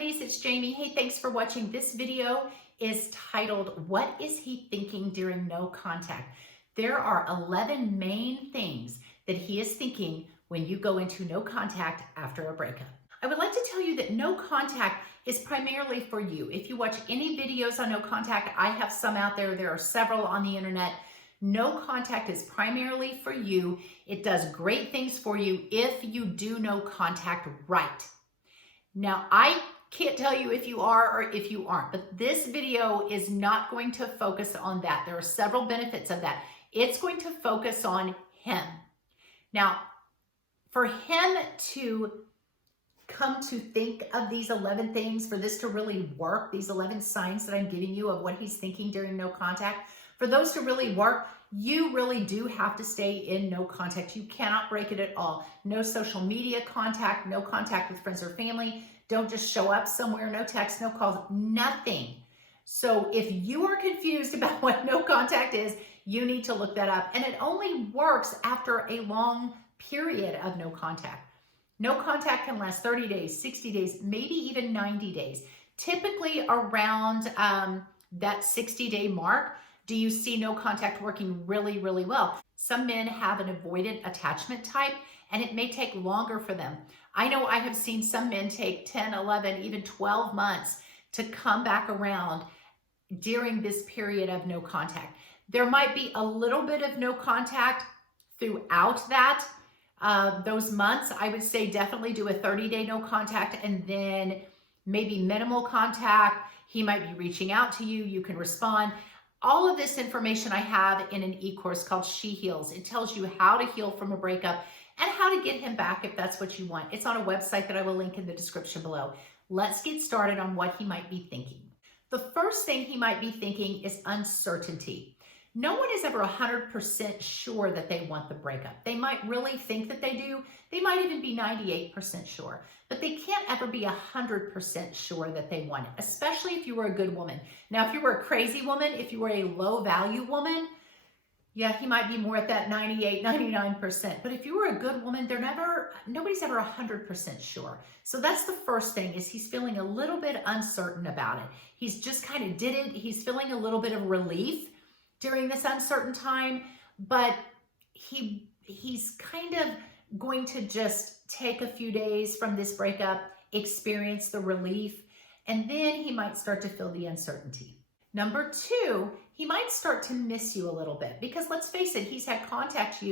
ladies, it's Jamie. Hey, thanks for watching. This video is titled, What is he thinking during no contact? There are 11 main things that he is thinking when you go into no contact after a breakup. I would like to tell you that no contact is primarily for you. If you watch any videos on no contact, I have some out there. There are several on the internet. No contact is primarily for you. It does great things for you if you do no contact right. Now, I can't tell you if you are or if you aren't, but this video is not going to focus on that. There are several benefits of that. It's going to focus on him. Now, for him to come to think of these 11 things, for this to really work, these 11 signs that I'm giving you of what he's thinking during no contact, for those to really work, you really do have to stay in no contact. You cannot break it at all. No social media contact, no contact with friends or family. Don't just show up somewhere, no text, no calls, nothing. So if you are confused about what no contact is, you need to look that up. And it only works after a long period of no contact. No contact can last 30 days, 60 days, maybe even 90 days. Typically around that 60-day mark, do you see no contact working really, really well? Some men have an avoidant attachment type, and it may take longer for them. I know I have seen some men take 10, 11, even 12 months to come back around during this period of no contact. There might be a little bit of no contact throughout that, those months. I would say definitely do a 30-day no contact and then maybe minimal contact. He might be reaching out to you. You can respond. All of this information I have in an e-course called She Heals. It tells you how to heal from a breakup and how to get him back if that's what you want. It's on a website that I will link in the description below. Let's get started on what he might be thinking. The first thing he might be thinking is uncertainty. No one is ever 100% sure that they want the breakup. They might really think that they do. They might even be 98% sure, but they can't ever be 100% sure that they want it, especially if you were a good woman. Now, if you were a crazy woman, if you were a low value woman, yeah, he might be more at that 98, 99%. But if you were a good woman, nobody's ever 100% sure. So that's the first thing, is he's feeling a little bit uncertain about it. He's just kind of did it. He's feeling a little bit of relief during this uncertain time, but he's kind of going to just take a few days from this breakup, experience the relief, and then he might start to feel the uncertainty. Number two, he might start to miss you a little bit, because let's face it, he's had contact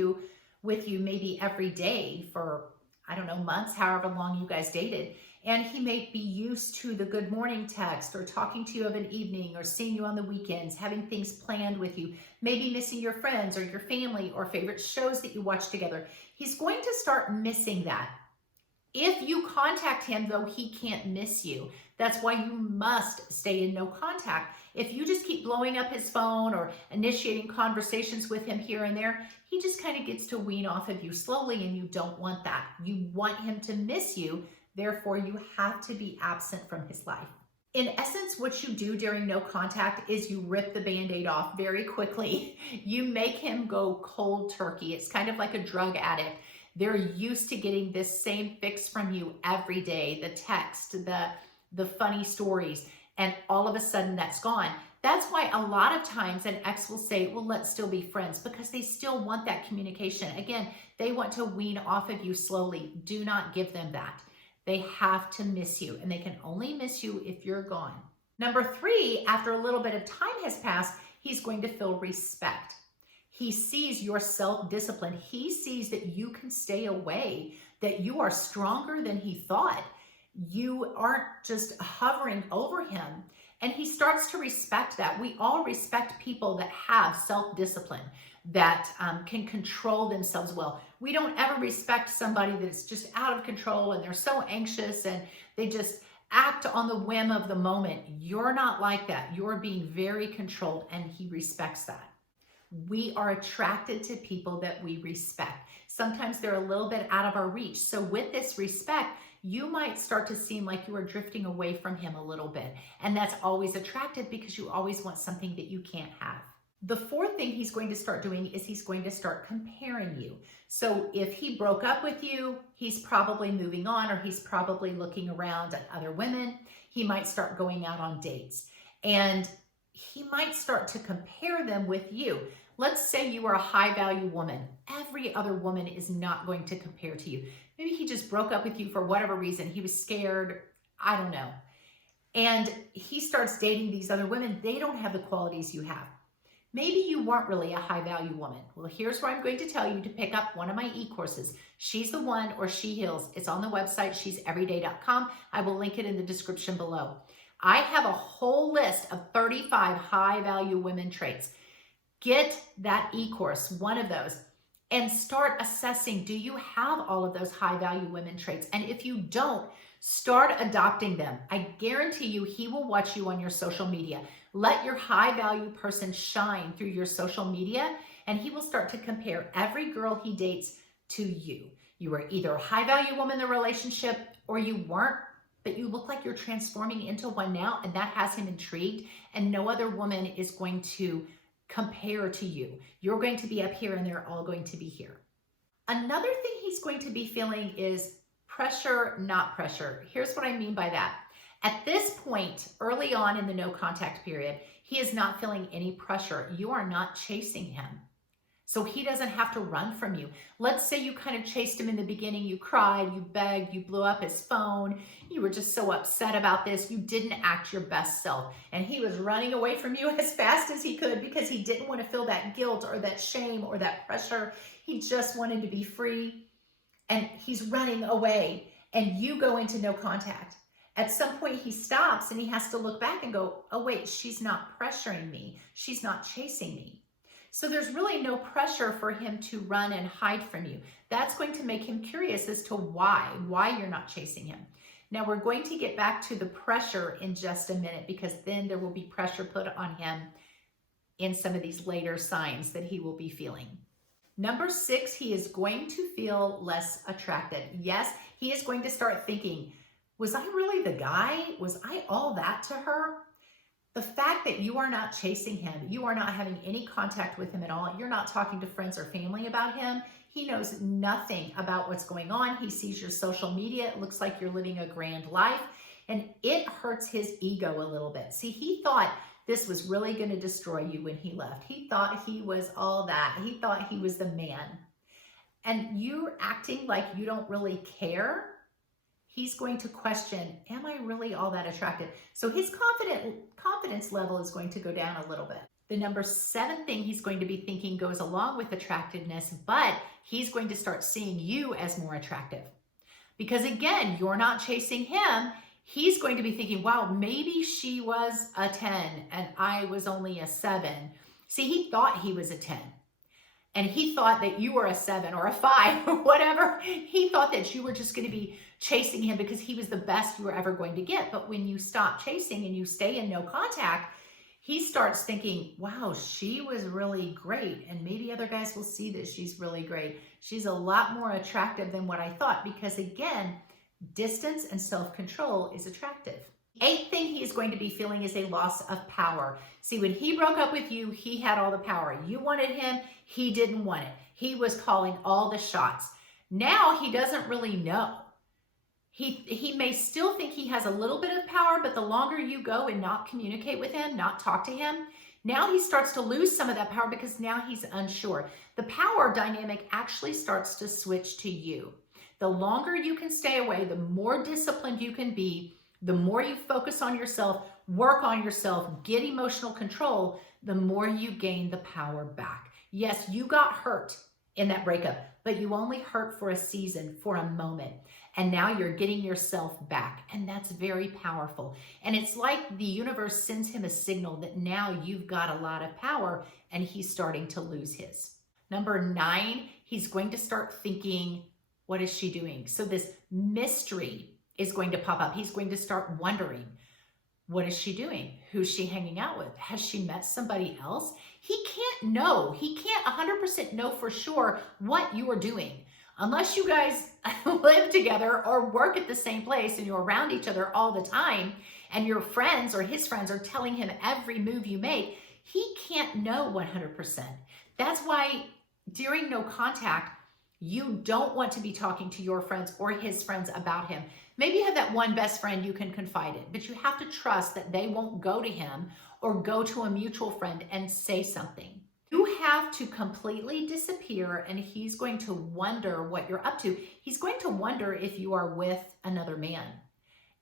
with you maybe every day for, I don't know, months, however long you guys dated. And he may be used to the good morning text or talking to you of an evening or seeing you on the weekends, having things planned with you, maybe missing your friends or your family or favorite shows that you watch together. He's going to start missing that. If you contact him, though, he can't miss you. That's why you must stay in no contact. If you just keep blowing up his phone or initiating conversations with him here and there, he just kind of gets to wean off of you slowly, and you don't want that. You want him to miss you. Therefore, you have to be absent from his life. In essence, what you do during no contact is you rip the Band-Aid off very quickly. You make him go cold turkey. It's kind of like a drug addict. They're used to getting this same fix from you every day, the text, the funny stories, and all of a sudden that's gone. That's why a lot of times an ex will say, well, let's still be friends, because they still want that communication. Again, they want to wean off of you slowly. Do not give them that. They have to miss you, and they can only miss you if you're gone. Number three, after a little bit of time has passed, he's going to feel respect. He sees your self-discipline. He sees that you can stay away, that you are stronger than he thought. You aren't just hovering over him, and he starts to respect that. We all respect people that have self-discipline, that can control themselves well. We don't ever respect somebody that's just out of control and they're so anxious and they just act on the whim of the moment. You're not like that. You're being very controlled, and he respects that. We are attracted to people that we respect. Sometimes they're a little bit out of our reach. So with this respect, you might start to seem like you are drifting away from him a little bit. And that's always attractive, because you always want something that you can't have. The fourth thing he's going to start doing is he's going to start comparing you. So if he broke up with you, he's probably moving on, or he's probably looking around at other women. He might start going out on dates, and he might start to compare them with you. Let's say you are a high value woman. Every other woman is not going to compare to you. Maybe he just broke up with you for whatever reason. He was scared. I don't know. And he starts dating these other women. They don't have the qualities you have. Maybe you weren't really a high value woman. Well, here's where I'm going to tell you to pick up one of my e-courses. She's the One or She Heals. It's on the website, she'severyday.com. I will link it in the description below. I have a whole list of 35 high value women traits. Get that e-course, one of those, and start assessing, do you have all of those high value women traits? And if you don't, start adopting them. I guarantee you he will watch you on your social media. Let your high value person shine through your social media, and he will start to compare every girl he dates to you. You were either a high value woman in the relationship or you weren't, but you look like you're transforming into one now, and that has him intrigued, and no other woman is going to compare to you. You're going to be up here and they're all going to be here. Another thing he's going to be feeling is pressure, not pressure. Here's what I mean by that. At this point, early on in the no contact period, he is not feeling any pressure. You are not chasing him. So he doesn't have to run from you. Let's say you kind of chased him in the beginning. You cried, you begged, you blew up his phone. You were just so upset about this. You didn't act your best self. And he was running away from you as fast as he could because he didn't want to feel that guilt or that shame or that pressure. He just wanted to be free. And he's running away, and you go into no contact. At some point he stops and he has to look back and go, oh wait, she's not pressuring me. She's not chasing me. So there's really no pressure for him to run and hide from you. That's going to make him curious as to why you're not chasing him. Now we're going to get back to the pressure in just a minute, because then there will be pressure put on him in some of these later signs that he will be feeling. Number 6, he is going to feel less attracted. Yes, he is going to start thinking, was I really the guy? Was I all that to her? The fact that you are not chasing him, you are not having any contact with him at all, you're not talking to friends or family about him, he knows nothing about what's going on. He sees your social media. It looks like you're living a grand life, and it hurts his ego a little bit. See, he thought this was really going to destroy you when he left. He thought he was all that. He thought he was the man. And you're acting like you don't really care. He's going to question, am I really all that attractive? So his confidence level is going to go down a little bit. The number 7 thing he's going to be thinking goes along with attractiveness, but he's going to start seeing you as more attractive. Because again, you're not chasing him. He's going to be thinking, wow, maybe she was a 10 and I was only a 7. See, he thought he was a 10. And he thought that you were a 7 or a 5 or whatever. He thought that you were just going to be chasing him because he was the best you were ever going to get. But when you stop chasing and you stay in no contact, he starts thinking, wow, she was really great. And maybe other guys will see that she's really great. She's a lot more attractive than what I thought, because again, distance and self-control is attractive. 8th thing he is going to be feeling is a loss of power. See, when he broke up with you, he had all the power. You wanted him, he didn't want it. He was calling all the shots. Now he doesn't really know. He may still think he has a little bit of power, but the longer you go and not communicate with him, not talk to him, now he starts to lose some of that power because now he's unsure. The power dynamic actually starts to switch to you. The longer you can stay away, the more disciplined you can be, the more you focus on yourself, work on yourself, get emotional control, the more you gain the power back. Yes, you got hurt in that breakup, but you only hurt for a season, for a moment. And now you're getting yourself back. And that's very powerful. And it's like the universe sends him a signal that now you've got a lot of power and he's starting to lose his. Number 9, he's going to start thinking, what is she doing? So this mystery is going to pop up. He's going to start wondering, what is she doing? Who's she hanging out with? Has she met somebody else? He can't know. He can't 100% know for sure what you are doing. Unless you guys live together or work at the same place and you're around each other all the time and your friends or his friends are telling him every move you make, He can't know 100%. That's why during no contact, you don't want to be talking to your friends or his friends about him. Maybe you have that one best friend you can confide in, but you have to trust that they won't go to him or go to a mutual friend and say something. You have to completely disappear, and he's going to wonder what you're up to. He's going to wonder if you are with another man.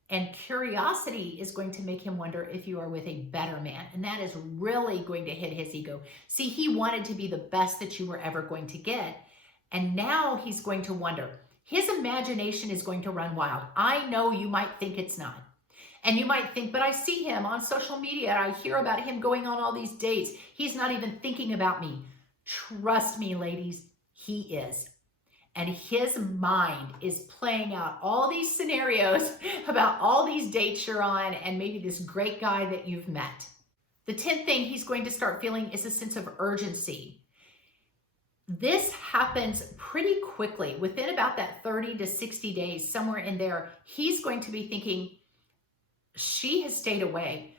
And curiosity is going to make him wonder if you are with a better man. And that is really going to hit his ego. See, he wanted to be the best that you were ever going to get. And now he's going to wonder. His imagination is going to run wild. I know you might think it's not. And you might think, but I see him on social media. I hear about him going on all these dates. He's not even thinking about me. Trust me, ladies, he is. And his mind is playing out all these scenarios about all these dates you're on and maybe this great guy that you've met. The 10th thing he's going to start feeling is a sense of urgency. This happens pretty quickly. Within about that 30 to 60 days, somewhere in there, he's going to be thinking, she has stayed away.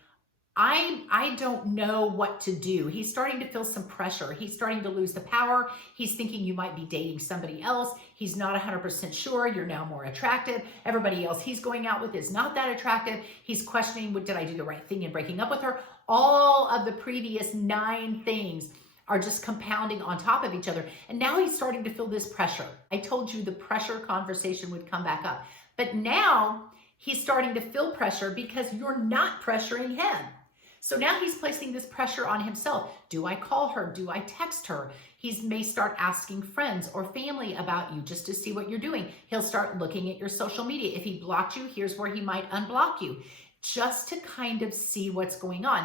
I don't know what to do. He's starting to feel some pressure. He's starting to lose the power. He's thinking you might be dating somebody else. He's not 100% sure. You're now more attractive. Everybody else he's going out with is not that attractive. He's questioning, did I do the right thing in breaking up with her? All of the previous 9 things are just compounding on top of each other. And now he's starting to feel this pressure. I told you the pressure conversation would come back up. But now he's starting to feel pressure because you're not pressuring him. So now he's placing this pressure on himself. Do I call her? Do I text her? He may start asking friends or family about you just to see what you're doing. He'll start looking at your social media. If he blocked you, here's where he might unblock you, just to kind of see what's going on.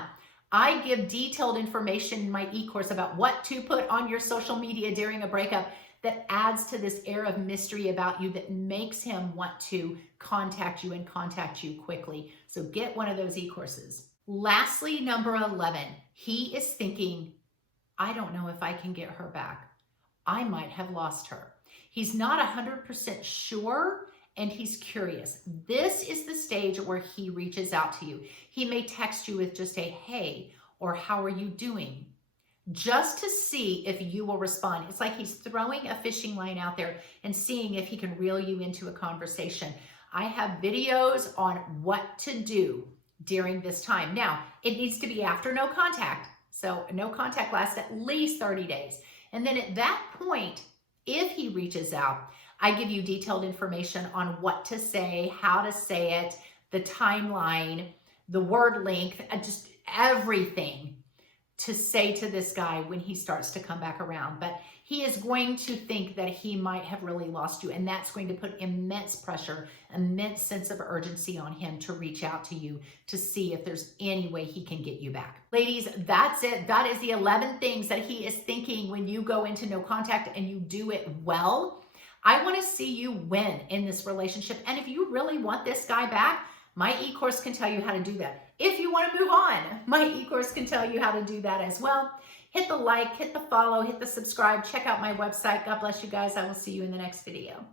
I give detailed information in my e-course about what to put on your social media during a breakup that adds to this air of mystery about you that makes him want to contact you and contact you quickly. So get one of those e-courses. Lastly, number 11, he is thinking, I don't know if I can get her back. I might have lost her. He's not 100% sure, and he's curious. This is the stage where he reaches out to you. He may text you with just a hey, or how are you doing? Just to see if you will respond. It's like he's throwing a fishing line out there and seeing if he can reel you into a conversation. I have videos on what to do during this time. Now, it needs to be after no contact. So no contact lasts at least 30 days. And then at that point, if he reaches out, I give you detailed information on what to say, how to say it, the timeline, the word length, just everything to say to this guy when he starts to come back around. But he is going to think that he might have really lost you, and that's going to put immense pressure, immense sense of urgency on him to reach out to you to see if there's any way he can get you back. Ladies, that's it. That is the 11 things that he is thinking when you go into no contact and you do it well. I want to see you win in this relationship. And if you really want this guy back, my e-course can tell you how to do that. If you want to move on, my e-course can tell you how to do that as well. Hit the like, hit the follow, hit the subscribe, check out my website. God bless you guys. I will see you in the next video.